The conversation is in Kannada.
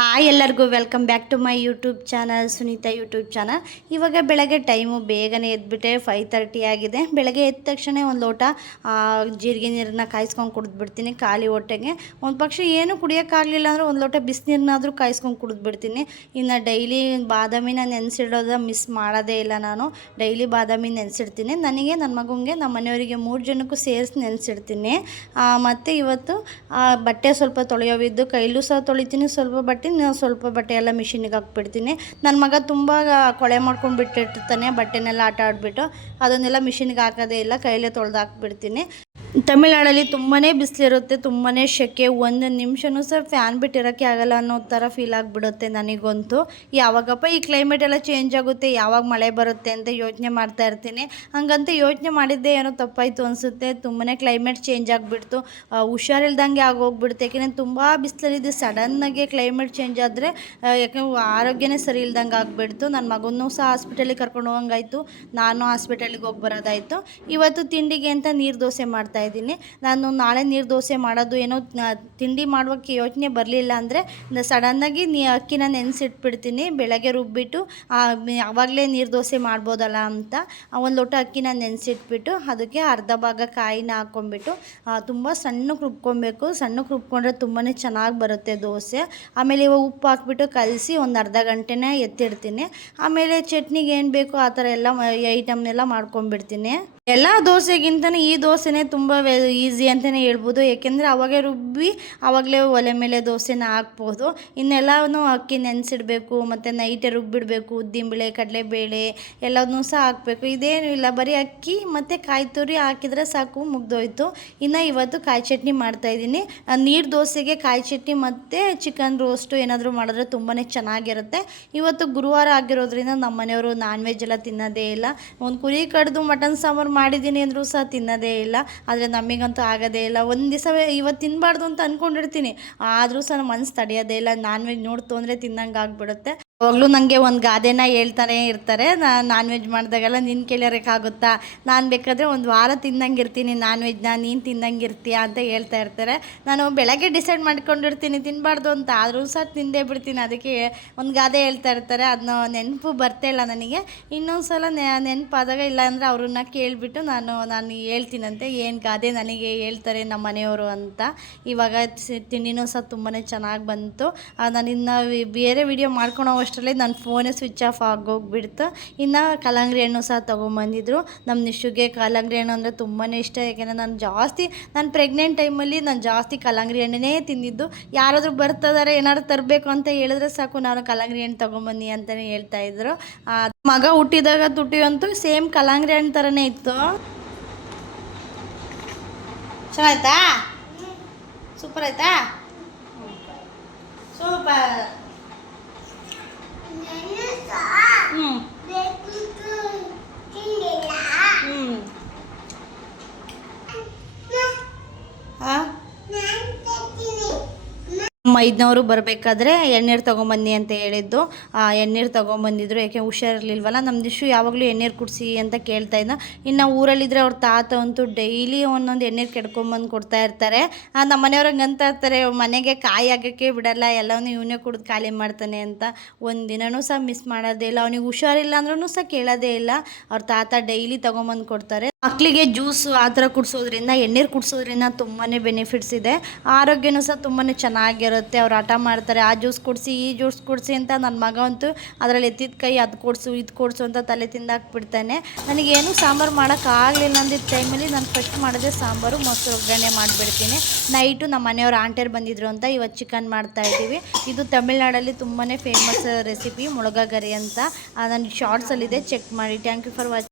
ಹಾಯ್ ಎಲ್ಲರಿಗೂ welcome back to my YouTube channel, Sunita YouTube channel. ಇವಾಗ ಬೆಳಗ್ಗೆ ಟೈಮು ಬೇಗನೆ ಎದ್ಬಿಟ್ಟೆ ಫೈವ್ ತರ್ಟಿ ಆಗಿದೆ. ಬೆಳಗ್ಗೆ ಎದ್ದ ತಕ್ಷಣ ಒಂದು ಲೋಟ ಜೀರಿಗೆ ನೀರನ್ನ ಕಾಯಿಸ್ಕೊಂಡು ಕುಡಿದ್ಬಿಡ್ತೀನಿ, ಖಾಲಿ ಹೊಟ್ಟೆಗೆ. ಒಂದು ಪಕ್ಷ ಏನು ಕುಡಿಯೋಕ್ಕಾಗಲಿಲ್ಲ ಅಂದರೆ ಒಂದು ಲೋಟ ಬಿಸಿನೀರನ್ನಾದರೂ ಕಾಯಿಸ್ಕೊಂಡು ಕುಡಿದ್ಬಿಡ್ತೀನಿ. ಇನ್ನು ಡೈಲಿ ಬಾದಾಮಿನ ನೆನೆಸಿಡೋದ ಮಿಸ್ ಮಾಡೋದೇ ಇಲ್ಲ ನಾನು. ಡೈಲಿ ಬಾದಾಮಿ ನೆನೆಸಿಡ್ತೀನಿ. ನನಗೆ ನನ್ನ ಮಗುಂಗೆ ನಮ್ಮ ಮನೆಯವರಿಗೆ ಮೂರು ಜನಕ್ಕೂ ಸೇರಿಸಿ ನೆನೆಸಿಡ್ತೀನಿ. ಮತ್ತು ಇವತ್ತು ಬಟ್ಟೆ ಸ್ವಲ್ಪ ತೊಳೆಯೋವಿದ್ದು, ಕೈಲೂ ಸಹ ತೊಳಿತೀನಿ, ಸ್ವಲ್ಪ ಬಟ್ಟೆ ನಾನು ಸ್ವಲ್ಪ ಬಟ್ಟೆ ಎಲ್ಲ ಮಿಷಿನಿಗೆ ಹಾಕ್ಬಿಡ್ತೀನಿ. ನನ್ನ ಮಗ ತುಂಬ ಕೊಳೆ ಮಾಡ್ಕೊಂಡು ಬಿಟ್ಟಿರ್ತಾನೆ, ಬಟ್ಟೆನೆಲ್ಲ ಆಟ ಆಡಿಬಿಟ್ಟು. ಅದನ್ನೆಲ್ಲ ಮಿಷಿನ್ಗೆ ಹಾಕೋದೇ ಇಲ್ಲ, ಕೈಲೇ ತೊಳೆದು ಹಾಕ್ಬಿಡ್ತೀನಿ. ತಮಿಳ್ನಾಡಲ್ಲಿ ತುಂಬಾ ಬಿಸಿಲಿರುತ್ತೆ ತುಂಬಾ ಶೆಕೆ. ಒಂದು ನಿಮಿಷನೂ ಸಹ ಫ್ಯಾನ್ ಬಿಟ್ಟಿರೋಕ್ಕೆ ಆಗಲ್ಲ ಅನ್ನೋ ಥರ ಫೀಲ್ ಆಗಿಬಿಡುತ್ತೆ ನನಗಂತೂ. ಯಾವಾಗಪ್ಪ ಈ ಕ್ಲೈಮೇಟ್ ಎಲ್ಲ ಚೇಂಜ್ ಆಗುತ್ತೆ, ಯಾವಾಗ ಮಳೆ ಬರುತ್ತೆ ಅಂತ ಯೋಚನೆ ಮಾಡ್ತಾ ಇರ್ತೀನಿ. ಹಂಗಂತ ಯೋಚನೆ ಮಾಡಿದ್ದೆ ಏನೋ ತಪ್ಪಾಯಿತು ಅನಿಸುತ್ತೆ. ತುಂಬಾ ಕ್ಲೈಮೇಟ್ ಚೇಂಜ್ ಆಗಿಬಿಡ್ತು. ಹುಷಾರಿಲ್ದಂಗೆ ಆಗೋಗ್ಬಿಡುತ್ತೆ. ಯಾಕೆಂದರೆ ತುಂಬ ಬಿಸಿಲಲ್ಲಿದ್ದು ಸಡನ್ನಾಗೆ ಕ್ಲೈಮೇಟ್ ಚೇಂಜ್ ಆದರೆ ಯಾಕೆ ಆರೋಗ್ಯನೇ ಸರಿ ಇಲ್ದಂಗೆ ಆಗಿಬಿಡ್ತು. ನನ್ನ ಮಗನೂ ಸಹ ಹಾಸ್ಪಿಟಲಿಗೆ ಕರ್ಕೊಂಡು ಹೋಗಂಗಾಯ್ತು. ನಾನು ಹಾಸ್ಪಿಟಲಿಗೆ ಹೋಗಿ ಬರೋದಾಯಿತು. ಇವತ್ತು ತಿಂಡಿಗೆ ಅಂತ ನೀರು ದೋಸೆ ಮಾಡ್ತಾ ಇದ್ದೀನಿ. ನಾನು ನಾಳೆ ನೀರು ದೋಸೆ ಮಾಡೋದು ಏನೋ ತಿಂಡಿ ಮಾಡೋಕ್ಕೆ ಯೋಚನೆ ಬರಲಿಲ್ಲ ಅಂದರೆ ಸಡನ್ನಾಗಿ ನೀ ಅಕ್ಕಿನ ನೆನೆಸಿಟ್ಬಿಡ್ತೀನಿ, ಬೆಳಗ್ಗೆ ರುಬ್ಬಿಟ್ಟು ಆವಾಗಲೇ ನೀರು ದೋಸೆ ಮಾಡ್ಬೋದಲ್ಲ ಅಂತ ಒಂದು ಲೋಟ ಅಕ್ಕಿನ ನೆನೆಸಿಟ್ಬಿಟ್ಟು, ಅದಕ್ಕೆ ಅರ್ಧ ಭಾಗ ಕಾಯಿನ ಹಾಕ್ಕೊಂಬಿಟ್ಟು ತುಂಬ ಸಣ್ಣಕ್ಕೆ ರುಬ್ಕೊಬೇಕು. ಸಣ್ಣಕ್ಕೆ ರುಬ್ಕೊಂಡ್ರೆ ತುಂಬಾ ಚೆನ್ನಾಗಿ ಬರುತ್ತೆ ದೋಸೆ. ಆಮೇಲೆ ಇವಾಗ ಉಪ್ಪು ಹಾಕ್ಬಿಟ್ಟು ಕಲಸಿ ಒಂದು ಅರ್ಧ ಗಂಟೆನೇ ಎತ್ತಿಡ್ತೀನಿ. ಆಮೇಲೆ ಚಟ್ನಿಗೆ ಏನು ಬೇಕೋ ಆ ಥರ ಎಲ್ಲ ಐಟಮ್ನೆಲ್ಲ ಮಾಡ್ಕೊಂಡ್ಬಿಡ್ತೀನಿ. ಎಲ್ಲ ದೋಸೆಗಿಂತನೇ ಈ ದೋಸೆನೇ ತುಂಬ ಈಸಿ ಅಂತಲೇ ಹೇಳ್ಬೋದು. ಏಕೆಂದರೆ ಅವಾಗೆ ರುಬ್ಬಿ ಆವಾಗಲೇ ಒಲೆ ಮೇಲೆ ದೋಸೆನ ಹಾಕ್ಬೋದು. ಇನ್ನೆಲ್ಲನೂ ಅಕ್ಕಿ ನೆನೆಸಿಡಬೇಕು, ಮತ್ತು ನೈಟೇ ರುಬ್ಬಿಡಬೇಕು ಉದ್ದಿನಬೇಳೆ ಕಡಲೆಬೇಳೆ ಎಲ್ಲದನ್ನೂ ಸಹ ಹಾಕಬೇಕು. ಇದೇನು ಇಲ್ಲ, ಬರೀ ಅಕ್ಕಿ ಮತ್ತು ಕಾಯಿ ತುರಿ ಹಾಕಿದರೆ ಸಾಕು, ಮುಗ್ದೋಯ್ತು. ಇನ್ನು ಇವತ್ತು ಕಾಯಿ ಚಟ್ನಿ ಮಾಡ್ತಾಯಿದ್ದೀನಿ ನೀರು ದೋಸೆಗೆ ಕಾಯಿ ಚಟ್ನಿ ಮತ್ತು ಚಿಕನ್ ರೋಸ್ಟು ಏನಾದರೂ ಮಾಡಿದ್ರೆ ತುಂಬಾ ಚೆನ್ನಾಗಿರುತ್ತೆ. ಇವತ್ತು ಗುರುವಾರ ಆಗಿರೋದ್ರಿಂದ ನಮ್ಮ ಮನೆಯವರು ನಾನ್ ವೆಜ್ ಎಲ್ಲ ತಿನ್ನೋದೇ ಇಲ್ಲ. ಒಂದು ಕುರಿ ಕಡ್ದು ಮಟನ್ ಸಾಂಬಾರು ಮಾಡಿದ್ದೀನಿ ಅಂದರೂ ಸಹ ತಿನ್ನೋದೇ ಇಲ್ಲ. ಆದರೆ ನಮಗಂತೂ ಆಗೋದೇ ಇಲ್ಲ. ಒಂದು ದಿವಸ ಇವತ್ತು ತಿನ್ನಬಾರ್ದು ಅಂತ ಅಂದ್ಕೊಂಡಿರ್ತೀನಿ ಆದರೂ ಸಹ ಮನಸ್ಸು ತಡೆಯೋದೇ ಇಲ್ಲ. ನಾನ್ ವೆಜ್ ನೋಡ್ತು ಅಂದರೆ ತಿನ್ನಂಗೆ ಆಗ್ಬಿಡುತ್ತೆ. ಯಾವಾಗಲೂ ನನಗೆ ಒಂದು ಗಾದೆನ ಹೇಳ್ತಾನೆ ಇರ್ತಾರೆ. ನಾನ್ ವೆಜ್ ಮಾಡಿದಾಗೆಲ್ಲ ನಿನ್ನ ಕೇಳಿರೋಕ್ಕಾಗುತ್ತಾ ನಾನು ಬೇಕಾದರೆ ಒಂದು ವಾರ ತಿಂದಂಗೆ ಇರ್ತೀನಿ ನಾನ್ ವೆಜ್ನ ನೀನು ತಿಂದಂಗೆ ಇರ್ತೀಯ ಅಂತ ಹೇಳ್ತಾ ಇರ್ತಾರೆ. ನಾನು ಬೆಳಗ್ಗೆ ಡಿಸೈಡ್ ಮಾಡ್ಕೊಂಡಿರ್ತೀನಿ ತಿನ್ನಬಾರ್ದು ಅಂತ. ಆದರೂ ಸಹ ತಿಂದೇ ಬಿಡ್ತೀನಿ. ಅದಕ್ಕೆ ಒಂದು ಗಾದೆ ಹೇಳ್ತಾ ಇರ್ತಾರೆ. ಅದನ್ನ ನೆನಪು ಬರ್ತಾ ಇಲ್ಲ ನನಗೆ. ಇನ್ನೊಂದು ಸಲ ನೆನಪಾದಾಗ ಇಲ್ಲ ಅಂದರೆ ಅವ್ರನ್ನ ಕೇಳಿಬಿಟ್ಟು ನಾನು ನಾನು ಹೇಳ್ತೀನಂತೆ. ಏನು ಗಾದೆ ನನಗೆ ಹೇಳ್ತಾರೆ ನಮ್ಮ ಮನೆಯವರು ಅಂತ. ಇವಾಗ ತಿಂಡಿನೂ ಸಹ ತುಂಬಾ ಚೆನ್ನಾಗಿ ಬಂತು. ನಾನು ಇನ್ನು ಬೇರೆ ವಿಡಿಯೋ ಮಾಡ್ಕೊಳೋ ಅಷ್ಟರಲ್ಲಿ ನನ್ನ ಫೋನೇ ಸ್ವಿಚ್ ಆಫ್ ಆಗೋಗ್ಬಿಡ್ತು. ಇನ್ನು ಕಲ್ಲಂಗಡಿ ಹಣ್ಣು ಸಹ ತೊಗೊಂಬಂದಿದ್ರು. ನಮ್ಮ ನಿಶುಗೆ ಕಲ್ಲಂಗಡಿ ಹಣ್ಣು ಅಂದರೆ ತುಂಬಾ ಇಷ್ಟ ಯಾಕೆಂದರೆ ನಾನು ಜಾಸ್ತಿ ನಾನು ಪ್ರೆಗ್ನೆಂಟ್ ಟೈಮಲ್ಲಿ ನಾನು ಜಾಸ್ತಿ ಕಲ್ಲಂಗಡಿ ಹಣ್ಣನ್ನೇ ತಿಂದಿದ್ದು. ಯಾರಾದರೂ ಬರ್ತಿದ್ದಾರೆ ಏನಾದ್ರು ತರಬೇಕು ಅಂತ ಹೇಳಿದ್ರೆ ಸಾಕು ನಾನು ಕಲ್ಲಂಗಡಿ ಹಣ್ಣು ತೊಗೊಂಬನ್ನಿ ಅಂತಲೇ ಹೇಳ್ತಾ ಇದ್ರು. ಆ, ಮಗ ಹುಟ್ಟಿದಾಗ ತುಟಿಯಂತೂ ಸೇಮ್ ಕಲ್ಲಂಗಡಿ ಹಣ್ಣು ಥರನೇ ಇತ್ತು. ಚೆನ್ನಾಯ್ತಾ ಸೂಪರ್ ಆಯ್ತಾ? ಸೂಪರ್. ನಮ್ಮ ಐದನವರು ಬರಬೇಕಾದ್ರೆ ಎಣ್ಣೀರು ತೊಗೊಂಬನ್ನಿ ಅಂತ ಹೇಳಿದ್ದು. ಆ, ಎಣ್ಣೀರು ತೊಗೊಂಬಂದಿದ್ರು, ಯಾಕೆ ಹುಷಾರಿರಲಿಲ್ವಲ್ಲ? ನಮ್ಮ ದಿಶು ಯಾವಾಗಲೂ ಎಣ್ಣೀರು ಕುಡಿಸಿ ಅಂತ ಕೇಳ್ತಾ ಇದ್ದ ಇನ್ನು ಊರಲ್ಲಿದ್ದರೆ ಅವ್ರ ತಾತ ಅಂತೂ ಡೈಲಿ ಒಂದೊಂದು ಎಣ್ಣೀರು ಕೆಡ್ಕೊಂಬಂದು ಕೊಡ್ತಾ ಇರ್ತಾರೆ. ನಮ್ಮ ಮನೆಯವ್ರಂಗೆ ಅಂತ ಇರ್ತಾರೆ. ಮನೆಗೆ ಕಾಯಿ ಆಗೋಕ್ಕೆ ಬಿಡಲ್ಲ ಎಲ್ಲವನ್ನೂ ಇವನೇ ಕುಡಿದು ಖಾಲಿ ಮಾಡ್ತಾನೆ ಅಂತ ಒಂದು ದಿನವೂ ಸಹ ಮಿಸ್ ಮಾಡೋದೇ ಇಲ್ಲ. ಅವನಿಗೆ ಹುಷಾರಿಲ್ಲ ಅಂದ್ರೂ ಸಹ ಕೇಳೋದೇ ಇಲ್ಲ. ಅವ್ರ ತಾತ ಡೈಲಿ ತೊಗೊಂಬಂದು ಕೊಡ್ತಾರೆ. ಮಕ್ಕಳಿಗೆ ಜ್ಯೂಸು ಆ ಥರ ಕುಡಿಸೋದ್ರಿಂದ, ಎಣ್ಣೀರು ಕುಡಿಸೋದ್ರಿಂದ ತುಂಬಾ ಬೆನಿಫಿಟ್ಸ್ ಇದೆ. ಆರೋಗ್ಯನೂ ಸಹ ತುಂಬಾ ಚೆನ್ನಾಗಿರುತ್ತೆ. ಅವ್ರು ಹಠ ಮಾಡ್ತಾರೆ, ಆ ಜ್ಯೂಸ್ ಕುಡಿಸಿ, ಈ ಜ್ಯೂಸ್ ಕುಡಿಸಿ ಅಂತ ನನ್ನ ಮಗ ಅಂತೂ ಅದರಲ್ಲಿ ಎತ್ತಿದ ಕೈ ಅದು ಕೊಡಿಸು, ಇದು ಕೊಡಿಸು ಅಂತ ತಲೆ ತಿಂದಾಕ್ಬಿಡ್ತಾನೆ. ನನಗೇನು ಸಾಂಬಾರು ಮಾಡೋಕ್ಕಾಗಲಿಲ್ಲ ಅಂದಿದ್ದ ಟೈಮಲ್ಲಿ ನಾನು ಫಸ್ಟ್ ಮಾಡಿದೆ ಸಾಂಬಾರು, ಮೊಸರು ಒಗ್ಗರಣೆ ಮಾಡಿಬಿಡ್ತೀನಿ. ನೈಟು ನಮ್ಮ ಮನೆಯವ್ರು ಆಂಟೇರು ಬಂದಿದ್ರು ಅಂತ ಇವತ್ತು ಚಿಕನ್ ಮಾಡ್ತಾ ಇದ್ದೀವಿ. ಇದು ತಮಿಳ್ನಾಡಲ್ಲಿ ತುಂಬಾ ಫೇಮಸ್ ರೆಸಿಪಿ ಮುಳಗಗರಿ ಅಂತ. ನನ್ನ ಶಾರ್ಟ್ಸಲ್ಲಿದೆ ಚೆಕ್ ಮಾಡಿ. Thank you for watching